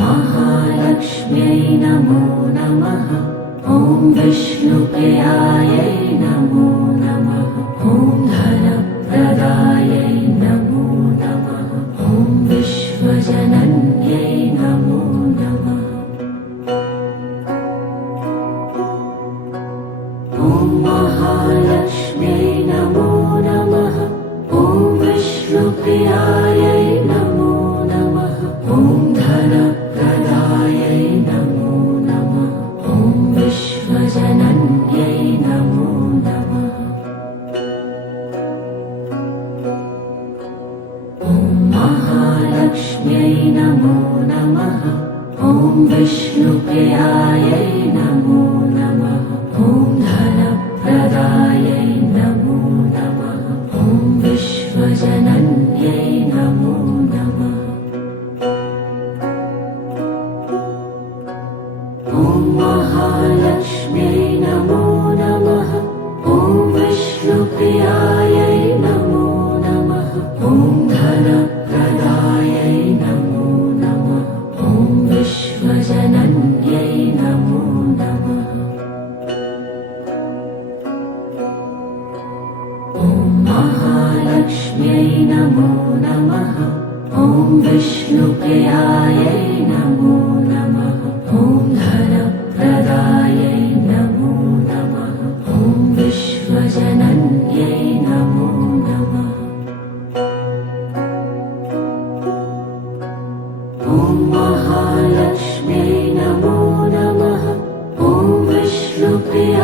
महालक्ष्म्यै नमो नमः। ॐ विष्णुप्रियायै नमो नमः। ॐ धनप्रदायै नमो नमः। ॐ विश्वजनन्यै नमो नमः। ॐ महालक्ष्म्यै नमो नमः। ॐ विष्णुप्रियायै नमो नमः। ॐ धनप्रदायै नमो नमः। ॐ विश्वजनन्यै नमो नमः। ॐ महालक्ष्म्यै नमो नमः। ॐ विष्णुप्रियायै नमो नमः। ॐ धनप्रदायै नमो नमः। ॐ विश्वजनन्यै नमो नमः। ॐ महालक्ष्म्यै नमो नमः। ॐ विष्णुप्रियायै नमो नमः। ॐ धनप्रदायै नमो नमः। ॐ विश्वजनन्यै नमो नमः। ॐ महालक्ष्म्यै नमो नमः। ॐ विष्णुप्रियायै नमो